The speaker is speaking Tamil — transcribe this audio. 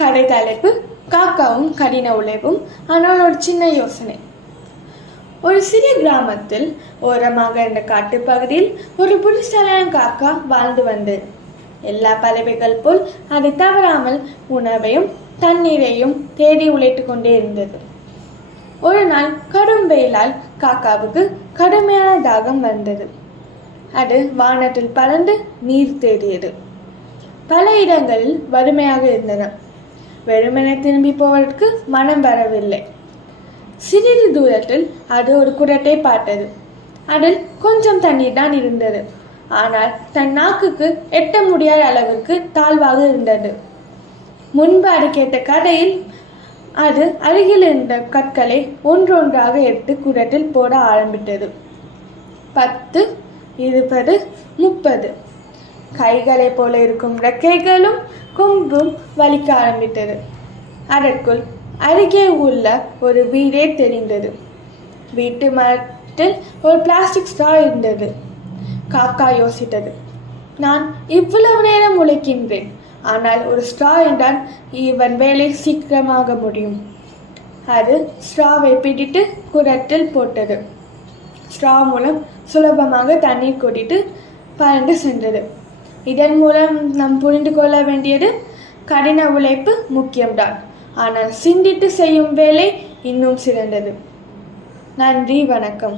கதை தலைப்பு காக்காவும் கடின உழைப்பும். ஆனால் ஒரு சின்ன யோசனை. ஒரு சிறிய கிராமத்தில் ஓரமாக இருந்த காட்டுப்பகுதியில் ஒரு புத்திசாலியான காக்கா வாழ்ந்து வந்தது. எல்லா பறவைகள் போல் அது தவறாமல் உணவையும் தண்ணீரையும் தேடி உழைத்து கொண்டே இருந்தது. ஒரு நாள் கடும் வெயிலால் காக்காவுக்கு கடுமையான தாகம் வந்தது. அது வானத்தில் பறந்து நீர் தேடியது. பல இடங்களில் வறுமையாக இருந்தன. வெறுமனை திரும்பி போவதற்கு மனம் வரவில்லை. சிறிது தூரத்தில் அது ஒரு குடத்தை பார்த்தது. அதில் கொஞ்சம் தண்ணீர் தான் இருந்தது. ஆனால் தன் நாக்குக்கு எட்ட முடியாத அளவிற்கு தாழ்வாக இருந்தது. முன்பு அது கேட்ட கதையில் அது அருகில் இருந்த கற்களை ஒன்றொன்றாக எடுத்து குடத்தில் போட ஆரம்பித்தது. 10, 20, 30 கைகளை போல இருக்கும் ரெக்கைகளும் கொம்பும் வலிக்க ஆரம்பித்தது. அதற்குள் அருகே உள்ள ஒரு வீடே தெரிந்தது. வீட்டு மரத்தில் ஒரு பிளாஸ்டிக் ஸ்ட்ரா இருந்தது. காக்கா யோசித்தது, நான் இவ்வளவு நேரம் உழைக்கின்றேன், ஆனால் ஒரு ஸ்ட்ரா என்றால் இவன் வேலை சீக்கிரமாக முடியும். அது ஸ்ட்ராவை பிடித்து குடத்தில் போட்டது. ஸ்ட்ரா மூலம் சுலபமாக தண்ணீர் குடித்து பறந்து சென்றது. இதன் மூலம் நாம் புரிந்து கொள்ள வேண்டியது, கடின உழைப்பு முக்கியம்தான், ஆனால் சிந்தித்து செய்யும் வேலை இன்னும் சிறந்தது. நன்றி, வணக்கம்.